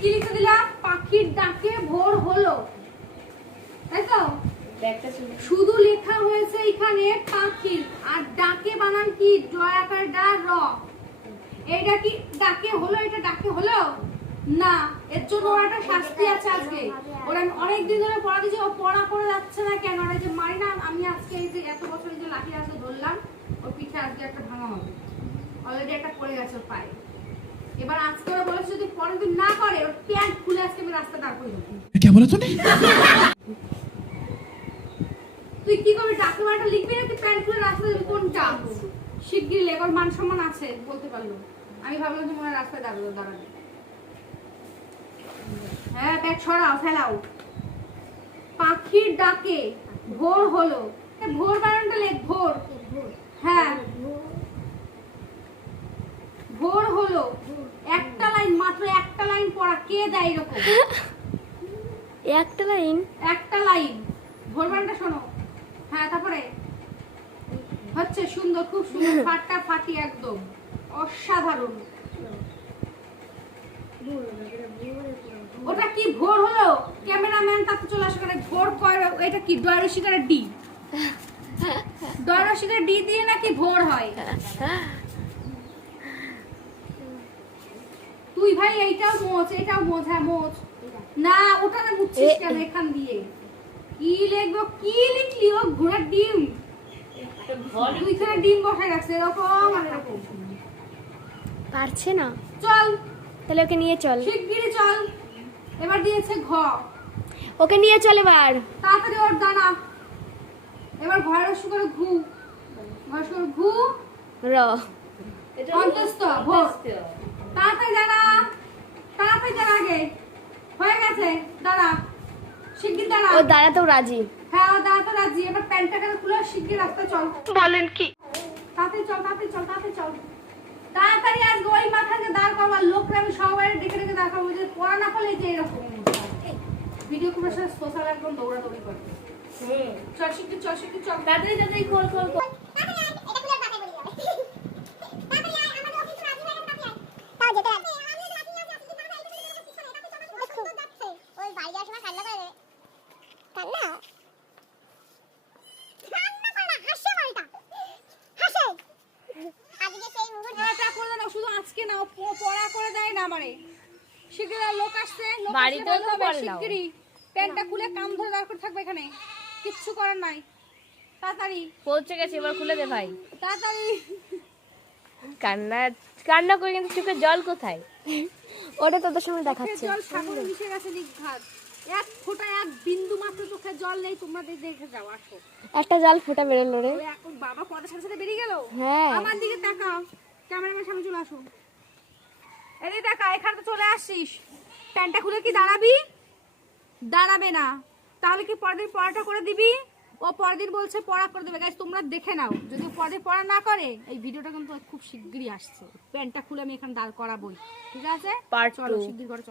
কি লিখে দিলাম পাখির ডাকে ভোর হলো। তাই তো? শুধু লেখা হয়েছে এখানে পাখি। আর ডাকে বানান কি? জয়াকার ডা র। এটা কি ডাকে হলো? এটা ডাকে হলো? না এর জন্য ওর একটা শাস্তি আছে আজকে। ওরা অনেক দিন ধরে পড়া দিচ্ছে ও পড়া করে যাচ্ছে না কেন? ওরা যে মারি না আমি আজকে এই যে এত বছর এই যে লাঠি আজকে ধরলাম ওর পিঠে আজকে একটা ভাঙা হবে। অলরেডি একটা পড়ে গেছে ওর পায়ে। এবার আজকে ওরা বলেছে যদি পরের দিন না করে ওর প্যান্ট খুলে আজকে আমি রাস্তা দাঁড় কে বলে তুমি তুই কি লিখবি প্যান্ট খুলে রাস্তা মান সম্মান আছে বলতে পারল। আমি ভাবলাম যে মনে রাস্তা দাঁড়াল দাঁড়াবে হ্যাঁ ব্যাগ ছড়াও ফেলাও। পাখির ডাকে ভোর হলো। ভোর বেলা কে দেয় এরকম? একটা লাইন। একটা লাইন। ভোরবানটা শোনো। হ্যাঁ তারপরে? হচ্ছে সুন্দর খুব সুন্দর। ফাটা ফাটি একদম। অসাধারণ। ওটা কি ভোর হলো? ক্যামেরাম্যান তাতে চলে আসে করে ভোর কয় এটা কি? ডয়রসিকার ডি? ডয়রসিকার ডি দিয়ে নাকি ভোর হয়? তুই ভাই এইটাও মোচ এটাও মোচ হ্যাঁ মোচ না ওটা না বুঝছিস এ- কেন এখান দিয়ে? কি লিখব কি লিখলি ও ঘোড়ার ডিম? ডিম বসে গেছে এরকম আর এরকম। পারছে না। চল। তাহলে ওকে নিয়ে চল। শিগগিরই চল। এবার দিয়েছে ঘ। ওকে নিয়ে চল এবার। তাড়াতাড়ি ওর দানা। এবার ঘরের করে ঘু। ঘরের করে ঘু। র। অন্তস্থ ভোর। তাড়াতাড়ি আগে। হয়ে গেছে দাঁড়া। শিগগির দাঁড়া। ও দাঁড়াতেও রাজি। হ্যাঁ ও দাঁড়া রাজি। এবার প্যান্টটা খুলে শিগগির রাস্তা চল। বলেন কি? তাড়াতাড়ি চল তাড়াতাড়ি চল তাড়াতাড়ি চল। তাড়াতাড়ি আজকে ওই মাথাকে দাঁড় করবার লোকরা আমি সবাই ডেকে ডেকে দাঁড় করব। যে পড়া না যে এরকম। ভিডিও সাথে সোশ্যাল একদম দৌড়াদৌড়ি করে চল শিগগির চল শিগগির চল। তাড়াতাড়ি তাড়াতাড়ি খোল খোল খোল পড়াটা করে দেয় না শুধু আজকে না ও প- পড়া করে। দেয় না আমারে শিগগির আর লোক আসছে আসলে তো। শিগগিরই প্যান্টটা খুলে কাম ধরে দাঁড় করে থাকবে এখানে। কিচ্ছু করার নাই। তাড়াতাড়ি। পৌঁছে গেছে এবার খুলে দে ভাই। তাড়াতাড়ি। কান্না কান্না করে কিন্তু চোখে জল কোথায়? ওটা তোদের দেখাচ্ছে। জল সাগরে মিশে গেছে নিঘাত এক ফোঁটা এক বিন্দু মাত্র চোখের জল নেই তোমরা দেখে যাও আসো। একটা জল ফোটা বেরোলো রে। এখন বাবা পদের সাথে সাথে বেরিয়ে গেল? হ্যাঁ। আমার দিকে তাকাও। ক্যামেরাম্যান সামনে চলে আসো এদিকে দেখা এখানে তো চলে আসিস। প্যান্টটা খুলে কি দাঁড়াবি? দাঁড়াবে না। তাহলে কি পরদিন পড়াটা করে দিবি? ও পরদিন বলছে পড়া করে দেবে। গাছ তোমরা দেখে নাও। যদি পরদিন পড়া না করে এই ভিডিওটা কিন্তু খুব শিগগিরই আসছে। প্যান্টটা খুলে আমি এখানে দাঁড় করাবোই। ঠিক আছে? চলো শিগগির করে।